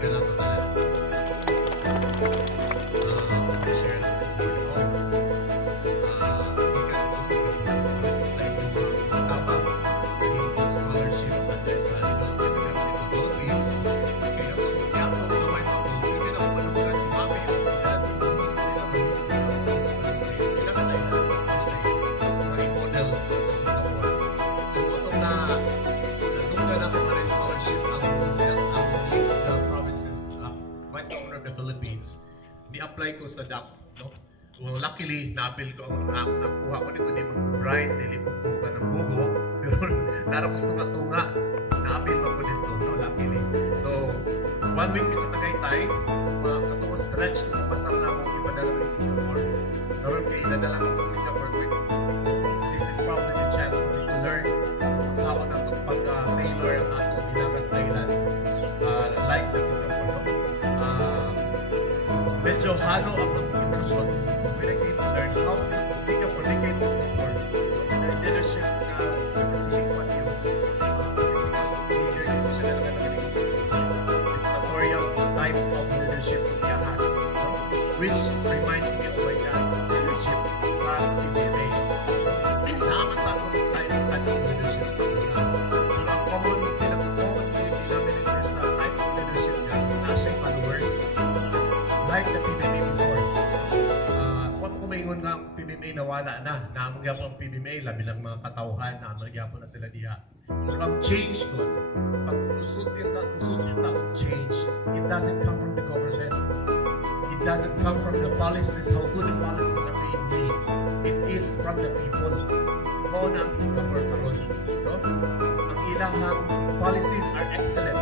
Kailangan tanan. Share natin this morning. Ikan sa Singapore sa inyong mga tabang yung scholarship at there's na development ng the Philippines. Kaya kung mga may pagod, hindi na ako manubugan si Mami o si Dad. Gusto nila kailangan na ilan sa per se mga model sa Singapore. So kung na nunga na kung may scholarship ang provinces, Vice Governor of the Philippines, ni-apply ko sa DAP, no? Well, luckily, na-appeal ko, nakuha ko dito, di mag-bright, nilipupukan ng bugo, pero narapos tunga-tunga, na-appeal ko dito, no? Luckily. So, 1 week sa Tagaytay, katong stretch ko, papasar na ako, ipadala ng Singapore. Karoon kayo, inadala ko sa Singapore, this is probably the chance for me to learn kung saan ang pagka-tailor ang ato Nilagan Islands, like the Singapore, no? Medyo halo ang institutions when I came to learn how Singapore became Singapore. Their leadership sa Pacific Patio, leader dito siya talaga nagaling dictatorial type of leadership ng Yahan, no? Which reminds me of my dad's leadership sa PBMA. Naman tayo ng type of leadership sa una. Pero ang common denominator sa type of leadership niya, na siya followers. Like the PBMA before. Kung kumaingon nga ang PBMA nawala na, naamagyapo ang PBMA, labi ng mga katauhan, naamagyapo na sila diha. Pero ang change doon, pag lusot yung taong change, it doesn't come from the government. It doesn't come from the policies, how good the policies are being made. It is from the people. Mao na ang Singapore karon, no? Ang ilahang policies are excellent.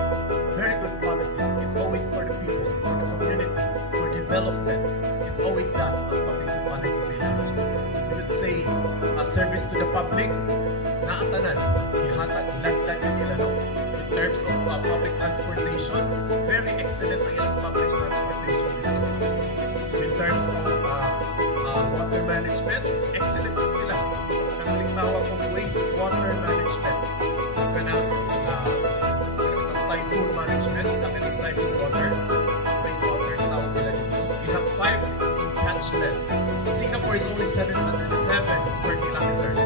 Very good policies. It's always for the people, for the community, for development. It's always that ang public sa policies nila. We would say service to the public, naatanan, ihatag, lagdag yun nila, no? In terms of public transportation, very excellent ang ilang public transportation dito. In terms of water management, excellent din sila. Kasi tawag ko wastewater management. Kanang typhoon management, nakinig typhoon water, rainwater, tawag nila dito. We have 5 in catchment. Singapore is only 707 square kilometers.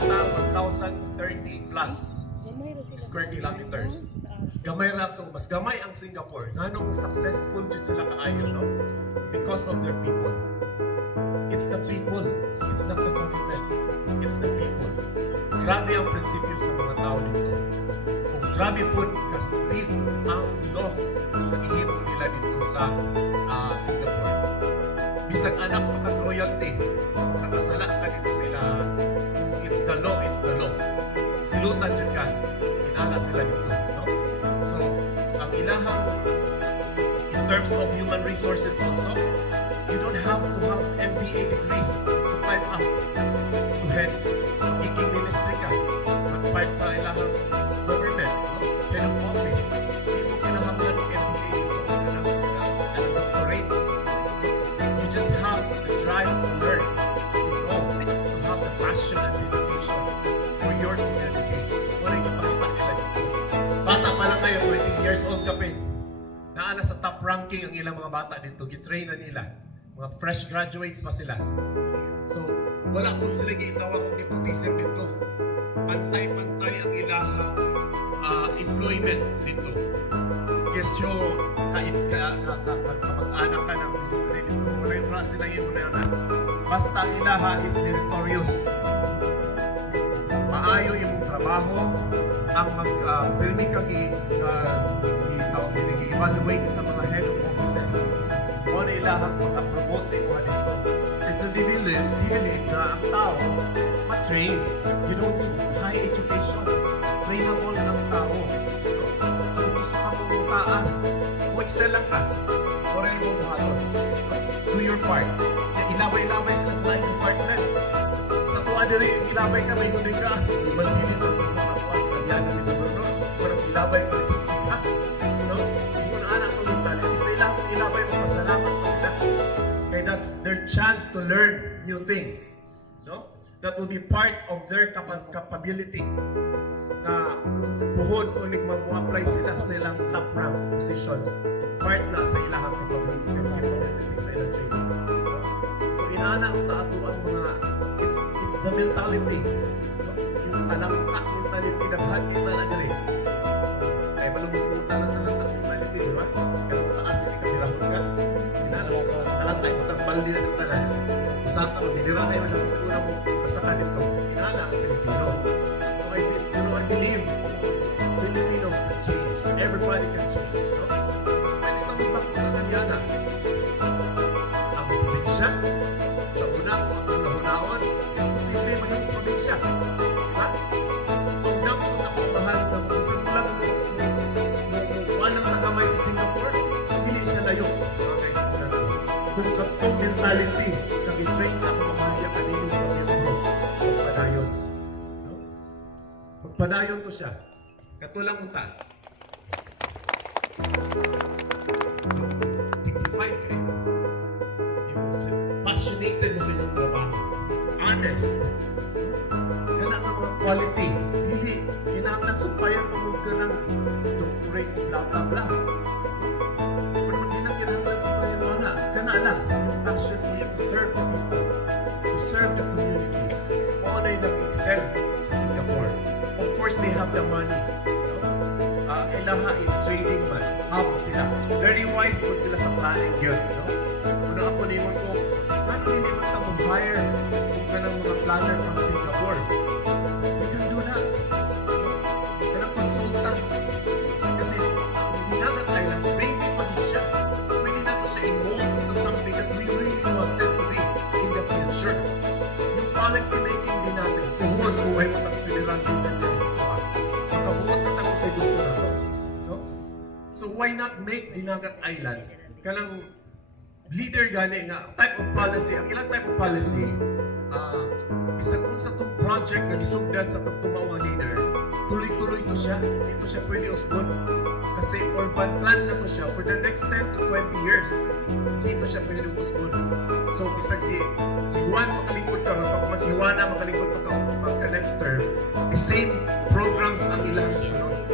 Kita 1,030 plus square kilometers. Gamay na ito. Mas gamay ang Singapore. Nganong successful dyan sila kaayo, no? Because of their people. It's the people. It's not the government. It's the people. Grabe ang prinsipyo sa mga tao dito. Kung grabe po, ka-stiff ang law naghihimo nila dito sa Singapore. Bisag anak makag-royalty. Kung nakasala ka dito sila, kung it's the law, it's the law. Silutan dyan ka. Inala sila dito. No? So, ang ilahang in terms of human resources also, you don't have to have MBA degrees to climb up to head magiging ministry ka. Mag-part sa ilahang government, no? Head of office. Hindi mo kinahanglan ng MBA ng doctorate. You just have the drive to learn, to know, to have the passion and dedication for your community. Wala yung ipakita nila dito. Bata pa lang kayo, 18 years old ka pa. Naana sa top ranking ang ilang mga bata dito. Gitrain na nila. Mga fresh graduates pa sila. So, wala po sila giitawag ng nepotism dito. Pantay-pantay ang ilahang employment dito. Kesyo, kapag-anak ka ng ministry dito, wala sila yung una. Basta ang ilaha is meritorious. Maayo yung trabaho, ang mag-pirmi kang i-evaluate sa mga head of offices. Kung ano ilahang mag-promote sa ikuha dito. So, they believe na ang tao ma-train. You don't need high education. Trainable ang tao. So, kung gusto ka mong taas, kung excel lang ka, kung rin mong buhaton. Do your part. Ilabay-labay sila sa life department. Sa tuwa diri, ilabay ka, may hunin ka. Ibandili mo kung makakuha. Yan ang ito, bro. Kung ilabay ko ito sa kitas. Kung anak ko yung talent, isa ilabay, ilabay mo, masalamat mo sila. Okay, that's their chance to learn new things. No? That will be part of their capability. Na buhon unig mag-apply sila sa ilang top rank positions part na sa ilahang capability sa ilang training. No? So inaana ang taato ang mga it's the mentality. No? Yung talangka mentality daghan kita na diri. Kaya balong mas kung talangka mentality, di ba? Kaya kung taas ka kabirahon ka, inaana talangka ito tas baldi na sa tanan. Usa ka magdidirahay mo sa postura mo kasakan dito. Inaana ang Pilipino. So I believe Filipinos can change. Everybody can change. No? Pwede kami bakit na ang probinsya. Sa una, kung ang unahunaon, posible mahimong probinsya. Diba? So, dapat ko sa pamahal na kung isang lang walang tagamay sa Singapore, hindi siya layo. Mga kaisipan ko. Kung katong mentality na i-train sa pamahal kanino sa pamilya, magpadayon. No? Magpadayon to siya. Katulang unta. Dignified kayo. Passionated mo sa inyong trabaho. Honest. Kana ang mga quality. Dili, kinahanglan sumpayan pa mo ka ng doctorate o blah blah blah. Pero hindi na kinahanglan sumpayan mo na. Kana lang. Yung passion mo yun to serve the people. To serve the community. Mga na yung nag-excel sa Singapore. Of course, they have the money. Ilaha is trading man. Hub sila. Very wise po sila sa planning yun. No? Kung ako ningon ko, paano hindi mo ito hire kung ka ng mga planner from Singapore? We can do that. Kaya consultants. Kasi hindi natin islands, baby pa din siya. Pwede natin siya i-mold into something that we really wanted to be in the future. Yung policy making din natin, tuhon kung may matang federal incentives ito. Makabuot na tayo sa gusto na ito. No? So why not make Dinagat Islands kanang leader gani nga type of policy, ang ilang type of policy, bisag kung sa itong project na gisugdan sa tumawa leader, tuloy-tuloy to siya, ito siya pwede usbon. Kasi urban plan na to siya for the next 10 to 20 years. Dito siya pwede usbon. So bisag si Juan makalingkod ka, pag si Juana makalingkod ka pagka next term, the same programs ang ilang sunod.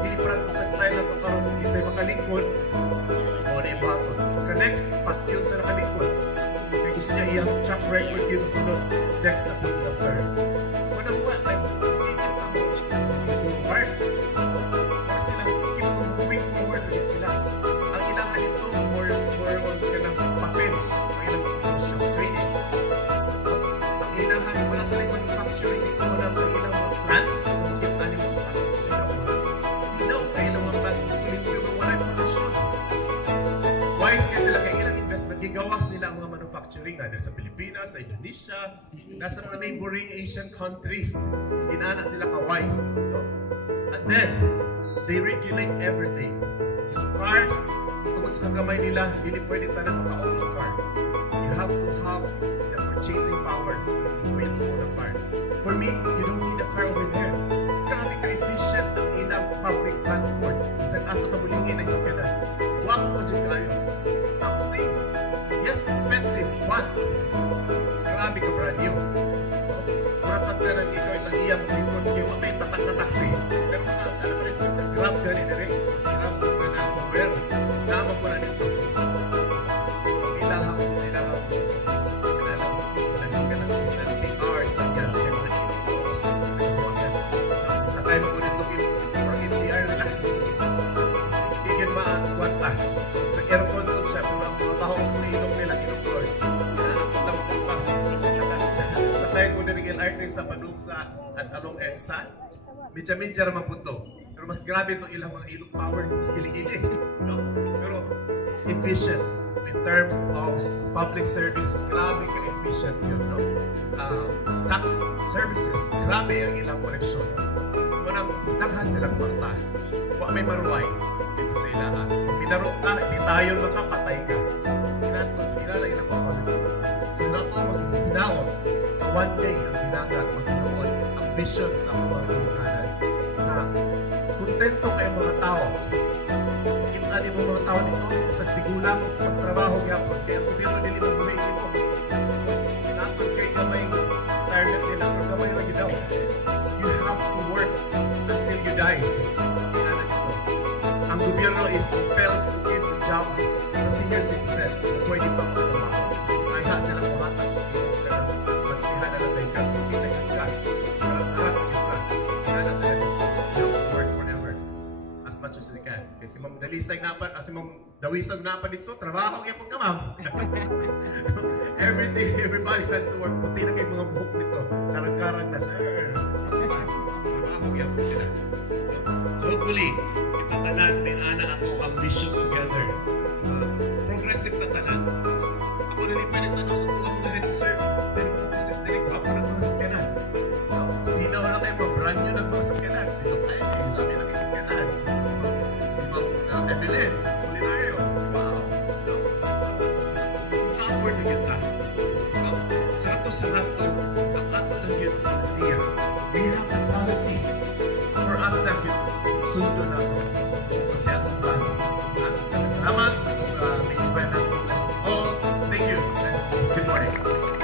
Hindi para sa style na ito karoon kung isa'y makalingkod, o na iba ito. Next, pat yun sa nakalingkod. Kaya gusto niya iyang track record yun sa sunod. Next na po yung term. Manawa, like, keep it so hard. Para sila, keep on moving forward ulit sila. Ang ilahan ito, more on ka ng papel. Ang ilang professional training. Ang ilahan, wala sa rin manufacturing ito, wala mga ilang mga plants. Kung anim mo pa, sinaw, kaya ilang mga plants, kilipin mo wala yung production. Wise kasi sila kaya ilang investment, gigawas nila ang mga manufacturing na sa Pilipinas, sa Indonesia, nasa mga neighboring Asian countries. Inaana sila ka-wise. No? And then, they regulate everything. Yung cars, tungkol sa kagamay nila, hindi pwede tayo maka-auto car. You have to have the purchasing power for you to own a car. For me, you don't need a car over there. Grabe ka-efficient ang ilang public transport. Isang asa kabulingin ay sakyanan. Wako pa dyan kayo. Taxi. Yes, expensive, but grabe ka brand new. Kuratag ka ng ikaw itang iyang likod kayo may patak na taxi. Pero mga, ano pa rin, grab ka rin rin. Grab ka na Uber. Nama ko na nito. So, ilaha ko. Kailangan mo, naging ka ng 8 hours lang yan. Kaya mga inos. Sa tayo mo nito, parang NTR na lang. Bigyan maakwanta. Sa aircon ko siya, kung ang mga baho sa mga ilong nila, inumploy. Nakapag pa. Sa tayo ko na rin artist na panong sa at along EDSA, medya-medya naman po ito. Pero mas grabe itong ilang mga ilong power sa kilig-ilig. No? Pero efficient in terms of public service, grabe ka-efficient yun. No? Tax services, grabe ang ilang koneksyon. Unang daghan sila kwarta. Huwag may maruay dito sa ilaha. Kung pinaro ka, bitayon mo ka, patay ka. Kinala ilang policy. So nato mag-hinaon na one day ang hinagat, mag-hinoon ang vision sa mga lumuhanan. Na kontento kayo mga tao. Kita niyo mga tao nito, sa tigulang, magtrabaho gyapon. Kaya kung meron nila mong buhay nito, natod kayo gamay target nila, kung gamay lagi daw. You have to work until you die. Ang ang gobyerno is compelled to give the jobs sa senior citizens na pwede pa magtrabaho. Kaya sila kuhatag pero matlihan na natin ka. Hindi na dyan ka. Arat-arat na dyan ka. Kaya na sila dito. They have to work forever. As much as they can. Kasi Ma'am Dalisay napan, kasi Ma'am Dawisag napan dito, trabaho kaya po ka, Ma'am. Every day, everybody has to work. Puti na kayo mga buhok nito. Karag-karag na, sir. Trabaho kaya po sila. So hopefully, itatanan, din ana ako ang vision together. Progressive tatanan. Ako nalipan ito no, sa tuwang mga head of offices, dinig, ako na itong sakyanan. Sinaw na kayo mga brand new ng mga sakyanan. Sino kayo kayo, laki na kayo sakyanan. Si Ma'am Evelyn, Culinario, wow. So, maka-afford na kita. Sa ato sa ato, ang ato ng youth policy, we have the policies for us na sundo na ito. Kasi atong plano. Salamat. Thank you very much. Bless us all. Thank you. Good morning.